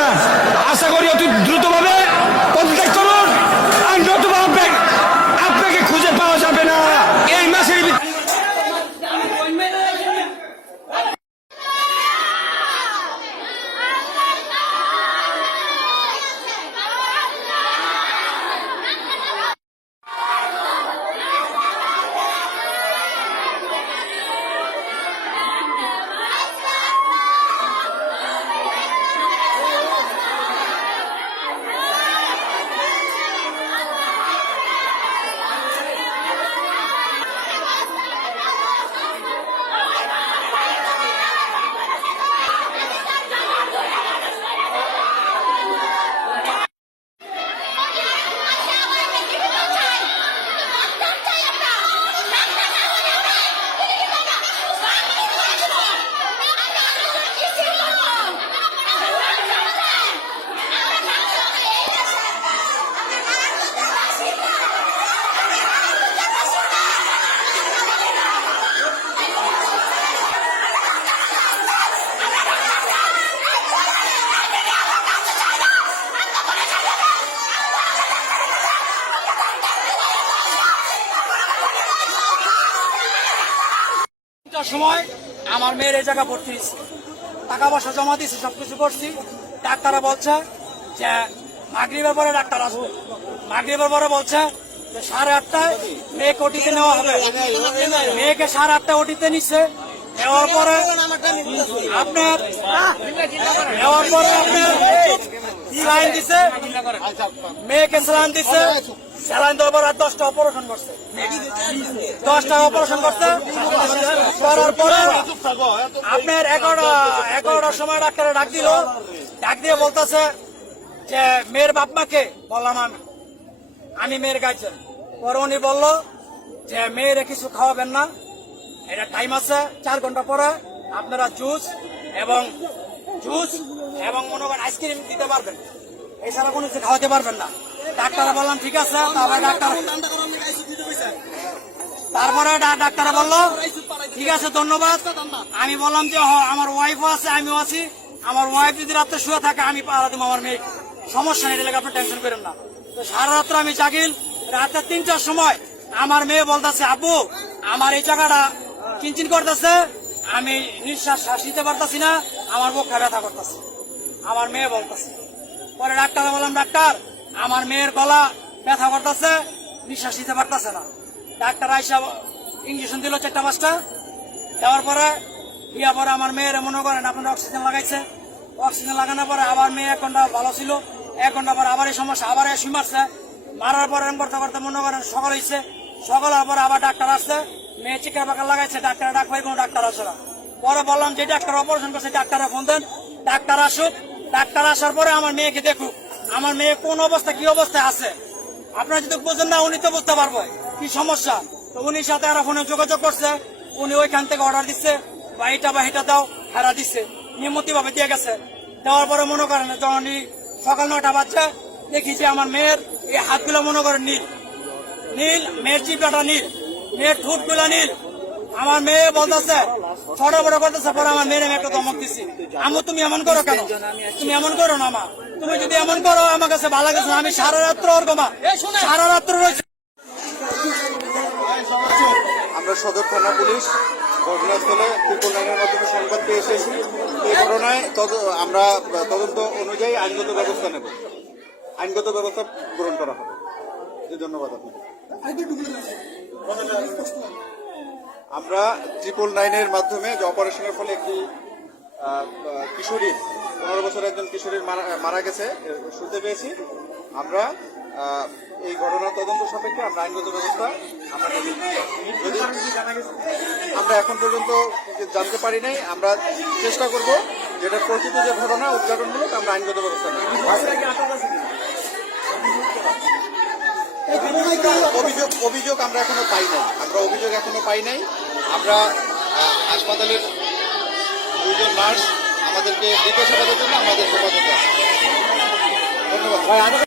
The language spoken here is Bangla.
না। আশা করি অতি দ্রুতভাবে পদত্যাগ করুন, আর নতুবা আপনাকে খুঁজে পাওয়া যাবে না এই মাসের ভিতরে। সময় আমার মেয়ের এই জায়গা ভর্তি হয়েছে, টাকা পয়সা জমা দিয়েছি, সবকিছু করছি। ডাক্তাররা বলছে যে মাগরিবের পরে ডাক্তার আসবে। মাগরিবের পরে বলছে যে 8:30টায় মেয়েকে ওটিতে নেওয়া হবে। মেয়েকে 8:30টায় ওটিতে নিচ্ছে। নেওয়ার পরে আপনার স্যালাইন দিছে, মেয়েকে স্যালাইন দিচ্ছে। স্যালাইন দেওয়ার পর 10টা অপারেশন করছে, 10টা অপারেশন করছে। করার পরে আপনার 11টার সময় ডাক্তারে ডাক দিল। ডাক দিয়ে বলতেছে যে মেয়ের বাপ মাকে বললাম আমি মেয়ের গার্জেন। পরে উনি বললো যে মেয়েরে কিছু খাওয়াবেন না, এটা টাইম আছে 4 ঘন্টা পরে আপনারা জুস এবং মনে করেন আইসক্রিম দিতে পারবেন, এছাড়া কোনো কিছু খাওয়াতে পারবেন না। ডাক্তার বললাম ঠিক আছে। তারপরে ডাক্তার বললো ঠিক আছে ধন্যবাদ। আমি বললাম যে আমার ওয়াইফও আছে, আমিও আছি। আমার ওয়াইফ যদি রাত্রে শুয়ে থাকে আমি পাহারা দেবো আমার মেয়েকে, সমস্যা নেই, আপনি টেনশন করেন না। তো সারা রাত্র আমি জাগিল। রাতে 3টার সময় আমার মেয়ে বলতেছে আব্বু আমার এই জায়গাটা চিনচিন করতেছে, আমি নিঃশ্বাস নিতে পারতাছি না, আমার বুকটা ব্যথা করতেছে। আমার মেয়ে বলতেছে। পরে ডাক্তার বললাম ডাক্তার আমার মেয়ের গলা ব্যথা করতেছে, নিঃশ্বাস নিতে পারতেছে না। ডাক্তার আইসা ইঞ্জেকশন দিল 4-5টা। দেওয়ার পরে আমার মেয়ের মনে করেন আপনার অক্সিজেন লাগাইছে। অক্সিজেন লাগানোর পরে আবার মেয়ে 1 ঘন্টা ভালো ছিল। 1 ঘন্টা পরে আবার এই সমস্যা, আবার শুই মারছে। মারার পরে করতে করতে মনে করেন সকাল হয়েছে। সকাল হওয়ার পরে আবার ডাক্তার আসছে, মেয়ে চিকা পাকা লাগাইছে। ডাক্তার ডাক ভাই কোনো ডাক্তার আসে না। পরে বললাম যে ডাক্তার অপারেশন করছে ডাক্তারে ফোন দেন, ডাক্তার আসুক। ডাক্তার আসার পরে আমার মেয়েকে দেখুক, আমার মেয়ে কোন অবস্থা কি অবস্থায় আছে। আপনারা যদি বোঝেন না উনি তো বুঝতে পারবো কি সমস্যা। তো উনির সাথে আর ফোনে যোগাযোগ করছে। উনি ওইখান থেকে অর্ডার দিচ্ছে বা এটা দাও, হারা দিচ্ছে, নিয়মিত ভাবে দিয়ে গেছে। দেওয়ার পরে মনে করেন যখন সকাল 9টা বাজছে দেখি যে আমার মেয়ের এই হাতগুলো মনে করেন নীল, মেয়ের জিভটা নীল, মেয়ের ঠোঁটগুলো নীল। আমার মেয়ে বলতেছে ছোট বড় করতেছে। পরে আমার মেয়ের আমি একটা ধমক দিচ্ছি, আম্মু তুমি এমন করো কেন, তুমি এমন করো না মা, তুমি যদি এমন করো আমার কাছে ভালো লাগছে না। আমি সারা রাত্র সারা রাত্র রয়েছে। আমরা সদর থানা পুলিশ ঘটনাস্থলে 999-এর মাধ্যমে সংবাদ পেয়ে এসেছি। এই ঘটনায় আমরা তদন্ত অনুযায়ী আইনগত ব্যবস্থা নেব, আইনগত ব্যবস্থা গ্রহণ করা হবে। ধন্যবাদ আপনাকে। আমরা 999-এর মাধ্যমে যে অপারেশনের ফলে একটি কিশোরীর 15 বছরের একজন কিশোরীর মারা গেছে শুনতে পেয়েছি। আমরা এই ঘটনার তদন্ত সাপেক্ষে আমরা আইনগত ব্যবস্থা আমরা এখন পর্যন্ত জানতে পারি নাই। আমরা চেষ্টা করব যেটা প্রকৃত যে ঘটনা উদ্ঘাটনমূলক আমরা আইনগত ব্যবস্থা নেব। অভিযোগ আমরা এখনো পাই নাই। আমরা হাসপাতালের 2জন নার্স আমাদেরকে জিজ্ঞাসাবাদের জন্য আমাদের যোগাযোগ আছে। ধন্যবাদ।